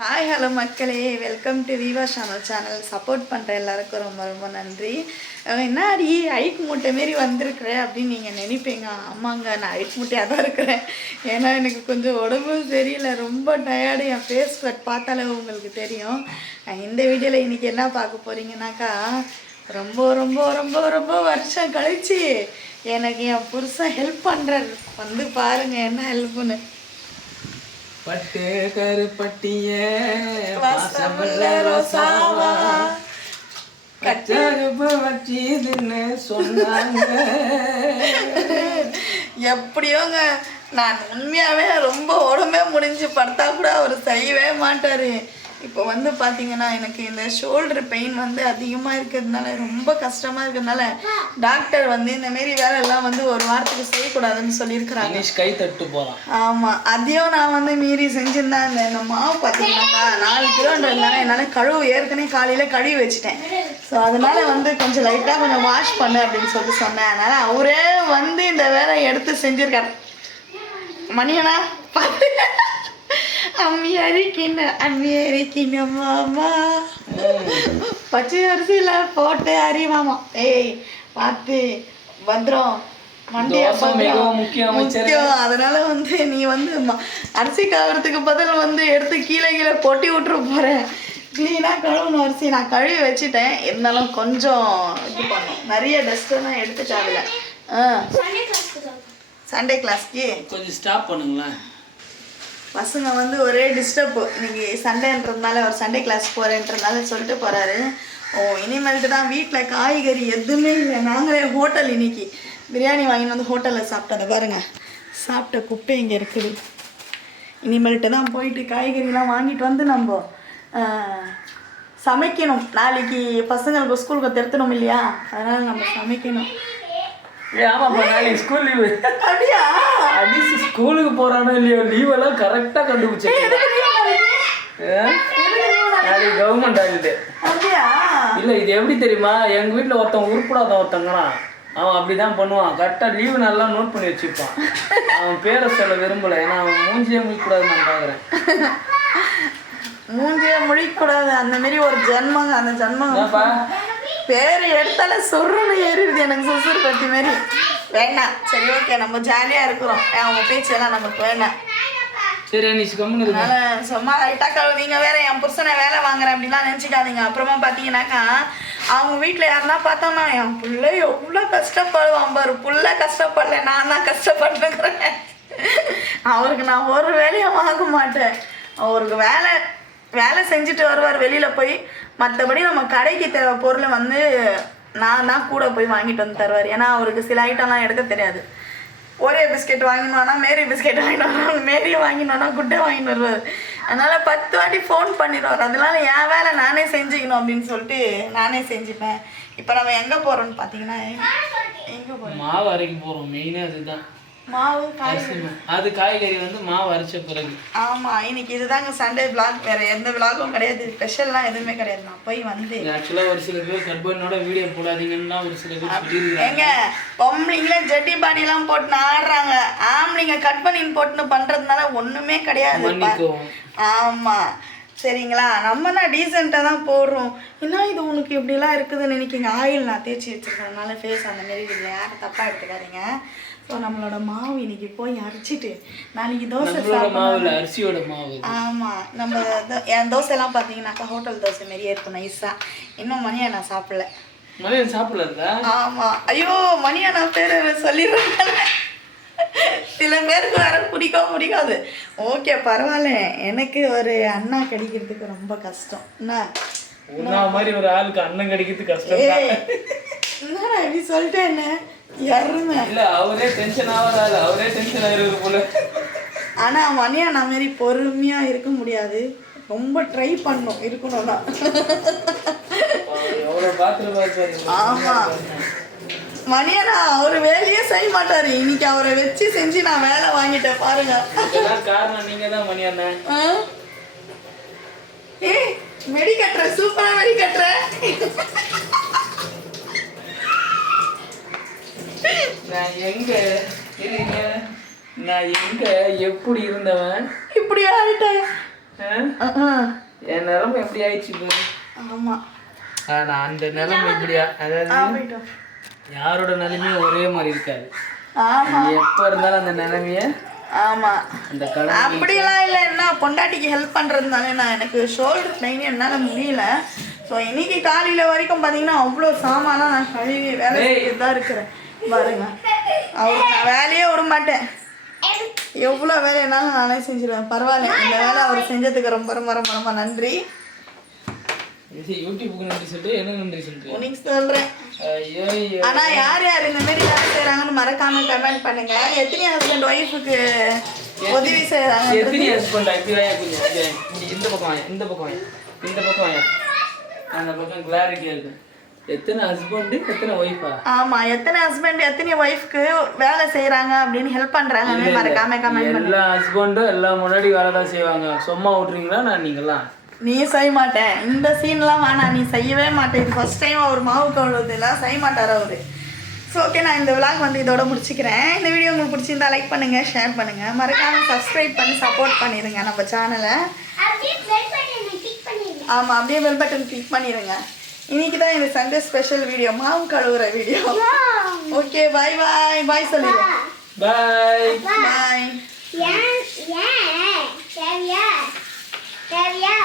Hi hello மக்களே. Welcome to Viva channel channel support பண்ணுற எல்லாருக்கும் ரொம்ப ரொம்ப நன்றி. என்னாடி? ஐக் மூட்டை மாரி வந்திருக்கிறேன் அப்படின்னு நீங்கள் நினைப்பீங்க. ஆமாங்க நான் ஐக் மூட்டையாக தான் இருக்கிறேன். ஏன்னா எனக்கு கொஞ்சம் உடம்பு சரியில்லை. ரொம்ப டயர்டு என் ஃபேஸ் கட் பார்த்தாலே உங்களுக்கு தெரியும். இந்த வீடியோவில் இன்றைக்கி என்ன பார்க்க போகிறீங்கனாக்கா ரொம்ப ரொம்ப ரொம்ப ரொம்ப வருஷம் கழிச்சு எனக்கு என் புருஷன் ஹெல்ப் பண்ணுறாரு வந்து பாருங்கள் என்ன ஹெல்ப்னு பட்டு கருப்பட்டிய வாசமுள்ள ரோசாவா? கச்சருப்பு வச்சிதுன்னு சொன்னாங்க. எப்படியோங்க நான் உண்மையாகவே ரொம்ப உடம்பே முடிஞ்சு படுத்தா கூட அவர் செய்யவே மாட்டார். இப்போ வந்து பார்த்தீங்கன்னா எனக்கு இந்த ஷோல்டர் பெயின் வந்து அதிகமாக இருக்கிறதுனால ரொம்ப கஷ்டமாக இருக்கிறதுனால டாக்டர் வந்து இந்த மாரி வேலையெல்லாம் வந்து ஒரு வாரத்துக்கு செய்யக்கூடாதுன்னு சொல்லியிருக்கிறாங்க. கை தட்டு போறான் ஆமாம் அதையும் நான் வந்து மீறி செஞ்சிருந்தேன் இந்த இந்த மாவு பார்த்தீங்கன்னாக்கா நாலு கிலோன்றதுனால என்னால் கழுவு ஏற்கனவே காலையில் கழுவி வச்சுட்டேன். ஸோ அதனால வந்து கொஞ்சம் லைட்டாக கொஞ்சம் வாஷ் பண்ணு அப்படின்னு சொல்லிட்டு சொன்னேன். அதனால் அவரே வந்து இந்த வேலையை எடுத்து செஞ்சுருக்காரு. மணியனா பார்த்து அம்மி அரிக்கின அம்மி அரிக்கின மாமா. பச்சை அரிசியில் போட்டு அறிவாமா ஏய் பார்த்து பத்திரம் அதனால வந்து நீ வந்து ம- அரிசி கழுவுறதுக்கு பதில் வந்து எடுத்து கீழே கீழே கொட்டி விட்டுற போகிறேன் க்ளீனாக கழுவணும் அரிசி. நான் கழுவி வச்சுட்டேன். இருந்தாலும் கொஞ்சம் இது பண்ணும். நிறைய டஸ்ட்டெல்லாம் எடுத்துட்டாவில ஆ. சண்டே கிளாஸ்க்கு கொஞ்சம் ஸ்டாப் பண்ணுங்களேன். பசங்க வந்து ஒரே டிஸ்டர்ப் இன்றைக்கி சண்டேன்றதுனால அவர் சண்டே கிளாஸ் போகிறேன்றதுனால சொல்லிட்டு போகிறாரு ஓ இனிமேல்ட்டு தான் வீட்டில் காய்கறி எதுவுமே இல்லை. நாங்களே ஹோட்டல் இன்னைக்கு. பிரியாணி வாங்கிட்டு வந்து ஹோட்டலில் சாப்பிட்டதை பாருங்க. சாப்பிட்ட குப்பை இங்கே இருக்குது. இனிமேல்ட்டு தான் போயிட்டு காய்கறிலாம் வாங்கிட்டு வந்து நம்ம சமைக்கணும். நாளைக்கு பசங்களுக்கு ஸ்கூலுக்கு திருத்தணும் இல்லையா? அதனால் நம்ம சமைக்கணும். ஆமாப்பா நாளைக்கு ஸ்கூல் லீவு அப்படியா? அடிச்சு ஸ்கூலுக்கு போறானோ இல்லையோ லீவ் எல்லாம் கரெக்டாக கண்டுபிடிச்சு நாளைக்கு கவர்மெண்ட் ஹாலிடே இல்லை இது எப்படி தெரியுமா? எங்கள் வீட்டில் ஒருத்தன் உருப்படாத ஒருத்தங்கிறான். அவன் அப்படி தான் பண்ணுவான். கரெக்டாக லீவு நல்லா நோட் பண்ணி வச்சுப்பான். அவன் பேரை சொல்ல விரும்பலை. ஏன்னா அவன் மூஞ்சியே முடிக்கூடாதுன்னு நான் பார்க்குறேன் மூஞ்சிய முழிக்கூடாது அந்த மாதிரி ஒரு ஜென்மங்க அந்த ஏன்ப்பா பேர் எடுத்தாலே சொருன்னு ஏறிடுது எனக்கு சுசுறு பத்தி மாதிரி வேண்டாம். சரி ஓகே நம்ம ஜாலியாக இருக்கிறோம். அவங்க பேச்செல்லாம் நமக்கு வேண்டாம். சரி அனிஷ் கம்முன்னு இருக்கு அதனால சும்மா லைட்டாக நீங்கள் வேற என் புருஷனை வேலை வாங்குறேன் அப்படின்லாம் நினச்சிக்காதீங்க. அப்புறமா பார்த்தீங்கன்னாக்கா அவங்க வீட்டில் யாருன்னா பார்த்தோம்னா என் பிள்ளை எவ்வளோ கஷ்டப்படுவான் பாரு. புள்ள கஷ்டப்படல நான் தான் கஷ்டப்பட்டுக்கிறேன். அவருக்கு நான் ஒரு வேலையும் வாங்க மாட்டேன். அவருக்கு வேலை வேலை செஞ்சுட்டு வருவார் வெளியில் போய். மற்றபடி நம்ம கடைக்கு தேவை பொருளை வந்து நான் தான் கூட போய் வாங்கிட்டு வந்து தருவார். ஏன்னா அவருக்கு சில ஐட்டம்லாம் எடுக்க தெரியாது. ஒரே பிஸ்கெட் வாங்கினோன்னா மேரி பிஸ்கெட் வாங்கினோம் மேரி வாங்கினோன்னா குட்டை வாங்கிட்டு வருவார். அதனால் பத்து வாட்டி ஃபோன் பண்ணிடுவார். அதனால என் வேலை நானே செஞ்சுக்கணும் அப்படின்னு சொல்லிட்டு நானே செஞ்சுப்பேன். இப்போ நம்ம எங்கே போகிறோம்னு பார்த்தீங்கன்னா எங்கே போகிறோம் மாவு அரைக்க போகிறோம் மெயினாக அதுதான். மாவு காய்கறி. அது காய்கறி வந்து மாவு அரைச்ச பிறகு. ஆமாம் இன்னைக்கு இதுதாங்க சண்டே vlog. வேறு எந்த விளாகும் கிடையாது. ஸ்பெஷல்லாம் எதுவுமே கிடையாது. நான் போய் வந்து ஆக்சுவலாக ஒரு சில பேர் கர்ப்பனோட வீடியோ போடாதீங்கன்னா ஒரு சில பேர் ஏங்க பொம்பளைங்களே ஜட்டி பாடிலாம் போட்டு ஆடுறாங்க. ஆம்பளைங்க கட் பண்ணின்னு போட்டுன்னு பண்ணுறதுனால ஒன்றுமே கிடையாது மன்னிக்கவும். ஆமா. சரிங்களா? நம்ம டீசெண்டாக தான் போடுறோம். என்ன இது உனக்கு இப்படிலாம் இருக்குதுன்னு நினைக்கிங்க ஆயில் நான் தேய்ச்சி வச்சிருக்கறதுனால ஃபேஸ் அந்த மாரி இல்லை யாரும் தப்பாக எடுத்துக்காதீங்க. ஸோ நம்மளோட மாவு இன்னைக்கு போய் அரைச்சிட்டு நாளைக்கு தோசை நம்மளோட சாப்பிடணும். மாவு இல்லை அரிசியோட மாவு. ஆமாம் நம்ம என் தோசைலாம் பார்த்தீங்கன்னாக்கா ஹோட்டல் தோசை மாரியே இருக்கும் நைஸாக இன்னும் மணியா நான் சாப்பிடல. மதியம் சாப்பிடல ஆமாம் ஐயோ மணியா நான் பேர் சொல்லிடுறேன். சில பேருக்கு வேற பிடிக்கவும் பிடிக்காது. ஓகே பரவாயில்ல. எனக்கு ஒரு அண்ணா கிடைக்கிறதுக்கு ரொம்ப கஷ்டம். என்ன? மாதிரி ஒரு ஆளுக்கு அண்ணன் கிடைக்கிறது கஷ்டம் என்னடா இப்படி சொல்லிட்டேன் என்ன? யாருமே இல்ல அவரே டென்ஷன் ஆகாது அவரே டென்ஷன் ஆயிருது போல. ஆனால் மணியா நான் மாரி பொறுமையாக இருக்க முடியாது. ரொம்ப ட்ரை பண்ணும். இருக்கணும்னா. எவ்வளவு பாத்துருப்பாரு பாரு ஆமா. மணியனா அவர் வேலையே செய்ய மாட்டாரு. இன்னைக்கு அவரை வச்சு செஞ்சு நான் வேலை வாங்கிட்டேன் பாருங்க. காரணம் நீங்க தான் மணி அண்ணன் ஆ? ஏய் வெடி கட்டுற சூப்பரா வெடி கட்டுற. நான் எங்க இருங்க நான் எங்க எப்படி இருந்தவன்? இப்படி ஆயிட்டேன். என் நிலைமை எப்படி ஆயிடுச்சு ஆமா. ஆனா அந்த நிலைமை எப்படியா அதாவது. யாரோட நிலைமையும் ஒரே மாதிரி இருக்காது. ஆமா. எப்ப இருந்தாலும் அந்த நிலைமைய ஆமா. அந்த கடை அப்படிலாம் இல்லை என்ன பொண்டாட்டிக்கு ஹெல்ப் பண்ணுறதுனால நான் எனக்கு ஷோல்டர் பெயின் என்னால் முடியல. ஸோ இன்னைக்கு காலையில் வரைக்கும் பார்த்தீங்கன்னா அவ்வளோ சாமான்லாம் நான் கழுவி வேலை செஞ்சுட்டு தான் இருக்கிறேன். பாருங்க. அவர் நான் வேலையே விட மாட்டேன். எவ்வளோ வேலைனாலும் நானே செஞ்சிருவேன். பரவாயில்ல இந்த வேலை அவர் செஞ்சதுக்கு ரொம்ப ரொம்ப ரொம்ப ரொம்ப நன்றி. இது யூடியூப்புக்கு நன்றி சொல்லிட்டு என்ன நன்றி சொல்றேன். உனக்கு ஐயோ. ஆனா யார் யார் இந்த மாதிரி வேலை செய்றாங்கன்னு மறக்காம கமெண்ட் பண்ணுங்க. எத்தனை ஹஸ்பண்ட் ஒய்ஃபுக்கு உதவி செய்றாங்க எத்தனை ஹஸ்பண்ட் இப்படி வாயா கொஞ்சம் இந்த பக்கம் வாயா இந்த பக்கம் வாயா இந்த பக்கம் வாயா. அந்த பக்கம் கிளாரிட்டியா இருக்கு. எத்தனை ஹஸ்பண்ட் எத்தனை ஒய்ஃபா ஆமா எத்தனை ஹஸ்பண்ட் எத்தனை ஒய்ஃப்க்கு வேலை செய்றாங்க அப்படின்னு ஹெல்ப் பண்றாங்கன்னு மறக்காம கமெண்ட் எல்லா ஹஸ்பண்டும் எல்லாம் முன்னாடி வேலை தான் செய்வாங்க. சும்மா விட்றீங்களா நான் நீங்களாம் நீ செய்ய மாட்டேன் இந்த சீன்லாம் வேணாம். நீ செய்யவே மாட்டேன் இது ஃபஸ்ட் டைம் அவர் மாவு கழுவுறதுலாம் செய்ய மாட்டார் அவர். ஸோ ஓகே நான் இந்த விளாக் வந்து இதோட முடிச்சுக்கிறேன். இந்த வீடியோ உங்களுக்கு பிடிச்சிருந்தா லைக் பண்ணுங்கள் ஷேர் பண்ணுங்கள் மறக்காமல் சப்ஸ்கிரைப் பண்ணி சப்போர்ட் பண்ணிடுங்க நம்ம சேனலை ஆமாம் அப்படியே பெல் பட்டன் கிளிக் பண்ணிடுங்க இன்னைக்கு தான் இந்த சண்டே ஸ்பெஷல் வீடியோ மாவு கழுவுற video okay bye bye bye சொல்லிடுங்க bye bye Yeah, yeah, yeah, yeah.